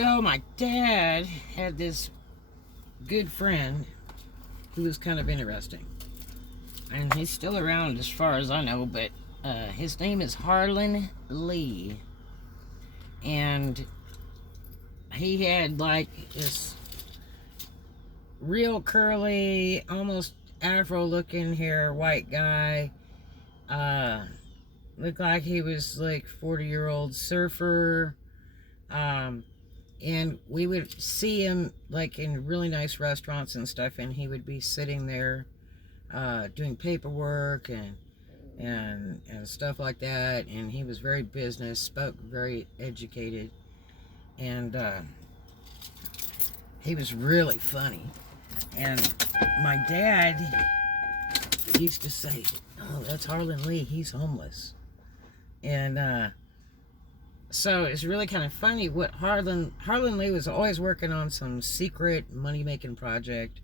So my dad had this good friend who was kind of interesting. And he's still around as far as I know, but his name is Harlan Lee. And he had like this real curly, almost afro looking hair, white guy. Looked like he was like 40-year-old surfer. And we would see him like in really nice restaurants and stuff, and he would be sitting there doing paperwork and stuff like that. And he was very business, spoke very educated, and he was really funny. And my dad used to say, "Oh, that's Harlan Lee. He's homeless." And so it's really kind of funny what Harlan Lee was always working on some secret money-making project.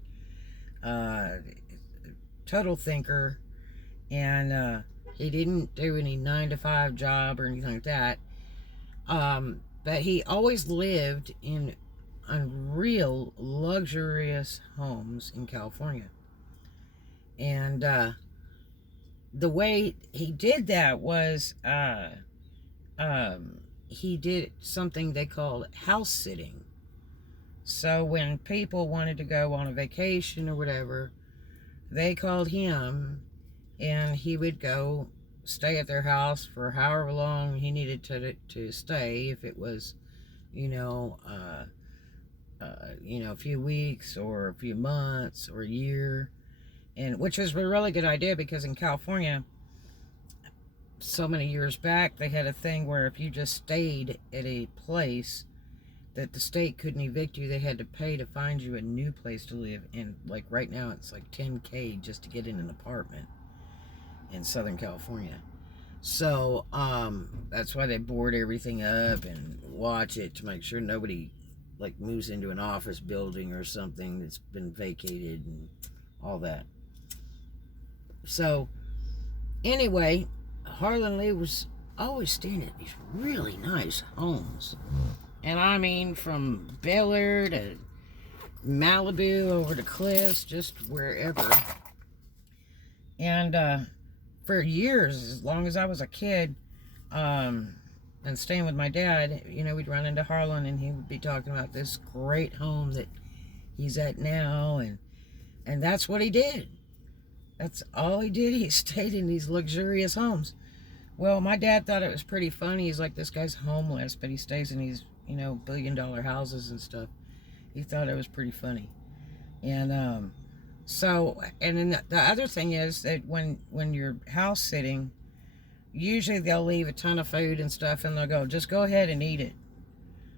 Total thinker. And he didn't do any 9-to-5 job or anything like that. But he always lived in unreal luxurious homes in California. And the way he did that was he did something they called house sitting. So when people wanted to go on a vacation or whatever, they called him, and he would go stay at their house for however long he needed to stay. If it was, a few weeks or a few months or a year, and which was a really good idea, because in California, so many years back, they had a thing where if you just stayed at a place that the state couldn't evict you, they had to pay to find you a new place to live. And like right now, it's like $10K just to get in an apartment in Southern California. So that's why they board everything up and watch it to make sure nobody like moves into an office building or something that's been vacated and all that. So anyway, Harlan Lee was always staying at these really nice homes. And I mean, from Bel Air to Malibu over to Cliffs, just wherever. And for years, as long as I was a kid, and staying with my dad, we'd run into Harlan, and he would be talking about this great home that he's at now, and that's what he did. That's all he did. He stayed in these luxurious homes. Well, my dad thought it was pretty funny. He's like, this guy's homeless, but he stays in these, billion-dollar houses and stuff. He thought it was pretty funny. And and then the other thing is that when you're house sitting, usually they'll leave a ton of food and stuff, and they'll go, just go ahead and eat it.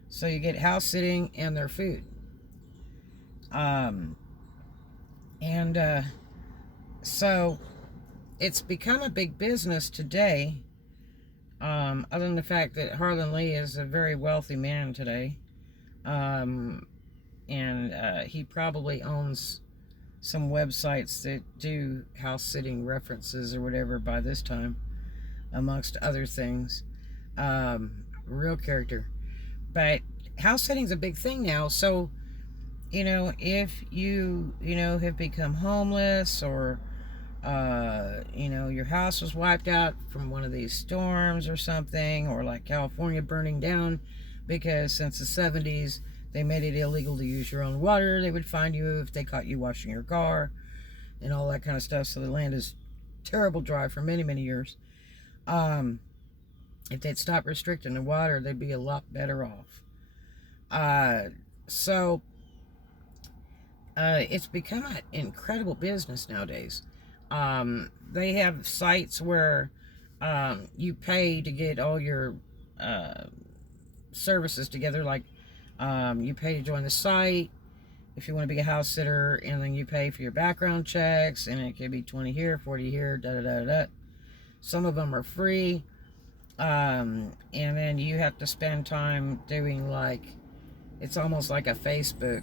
So you get house sitting and their food. So it's become a big business today, other than the fact that Harlan Lee is a very wealthy man today. He probably owns some websites that do house sitting references or whatever by this time, amongst other things. Real character. But house sitting's a big thing now. So, if you, have become homeless, or your house was wiped out from one of these storms or something, or like California burning down, because since the 70s they made it illegal to use your own water. They would fine you if they caught you washing your car and all that kind of stuff. So the land is terrible dry for many, many years. If they'd stop restricting the water, they'd be a lot better off. It's become an incredible business nowadays. They have sites where you pay to get all your services together. Like you pay to join the site if you want to be a house sitter, and then you pay for your background checks, and it could be 20 here, 40 here, da-da-da-da. Some of them are free. And then you have to spend time doing, like, it's almost like a Facebook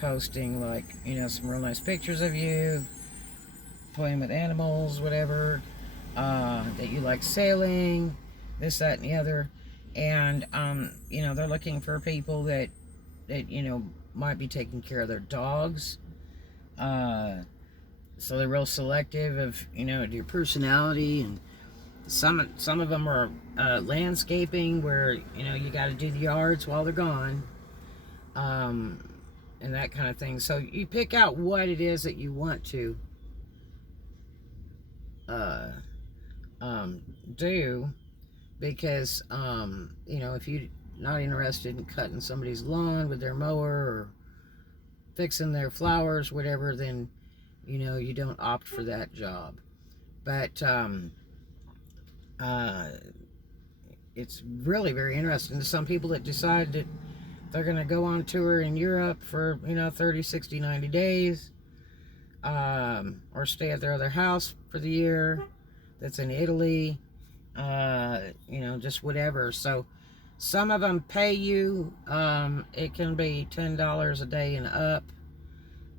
posting, like, some real nice pictures of you playing with animals, whatever, that you like sailing, this, that, and the other. And they're looking for people that that, might be taking care of their dogs. So they're real selective of, your personality. And some of them are landscaping, where, you got to do the yards while they're gone. And that kind of thing. So you pick out what it is that you want to do, because if you're not interested in cutting somebody's lawn with their mower, or fixing their flowers, whatever, then you don't opt for that job. But it's really very interesting to some people that decide that they're going to go on tour in Europe for 30, 60, 90 days, or stay at their other house for the year that's in Italy, just whatever. So some of them pay you, it can be $10 a day and up,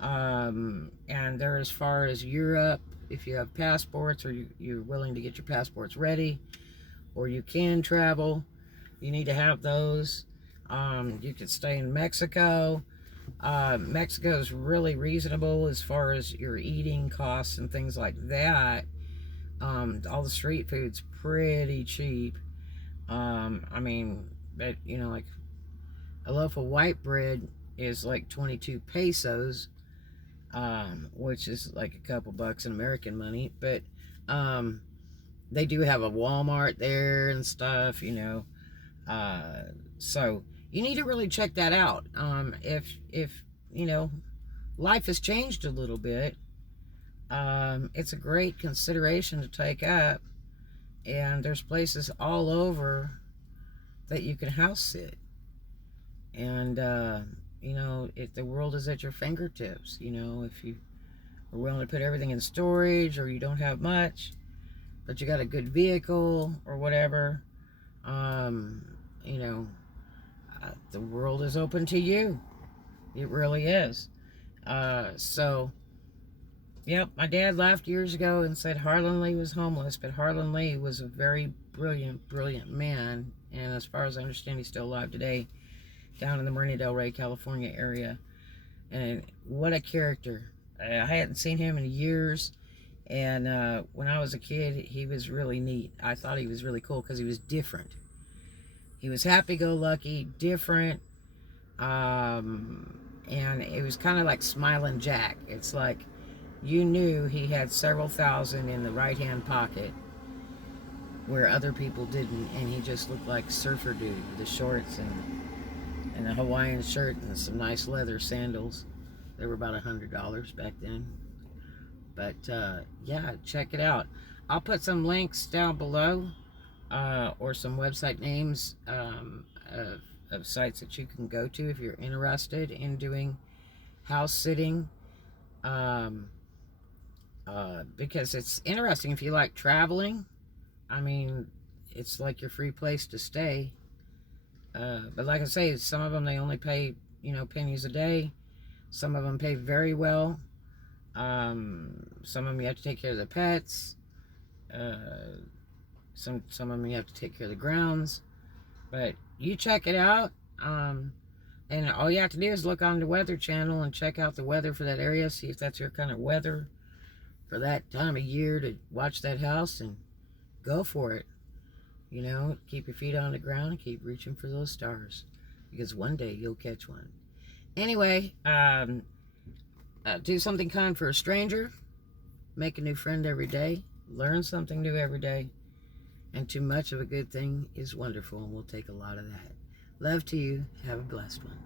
and they're as far as Europe. If you have passports, or you're willing to get your passports ready, or you can travel, you need to have those. You could stay in Mexico. Mexico is really reasonable as far as your eating costs and things like that. All the street food's pretty cheap. But like a loaf of white bread is like 22 pesos, which is like a couple bucks in American money. But they do have a Walmart there and stuff, so you need to really check that out. If life has changed a little bit, it's a great consideration to take up. And there's places all over that you can house sit. And if the world is at your fingertips, if you are willing to put everything in storage, or you don't have much, but you got a good vehicle or whatever, the world is open to you. It really is. So, yep, my dad laughed years ago and said Harlan Lee was homeless, but Harlan Lee was a very brilliant, brilliant man. And as far as I understand, he's still alive today, down in the Marina del Rey, California area. And what a character. I hadn't seen him in years. And when I was a kid, he was really neat. I thought he was really cool because he was different. He was happy-go-lucky, different, and it was kind of like Smiling Jack. It's like you knew he had several thousand in the right-hand pocket where other people didn't, and he just looked like Surfer Dude with the shorts and a Hawaiian shirt and some nice leather sandals. They were about $100 back then. But yeah, check it out. I'll put some links down below, or some website names of sites that you can go to if you're interested in doing house sitting, because it's interesting if you like traveling. It's like your free place to stay, but like I say, some of them they only pay pennies a day. Some of them pay very well. Some of them you have to take care of the pets. Some of them you have to take care of the grounds. But you check it out. And all you have to do is look on the Weather Channel and check out the weather for that area. See if that's your kind of weather for that time of year to watch that house, and go for it. Keep your feet on the ground and keep reaching for those stars, because one day you'll catch one. Anyway, do something kind for a stranger. Make a new friend every day. Learn something new every day. And too much of a good thing is wonderful, and we'll take a lot of that. Love to you. Have a blessed one.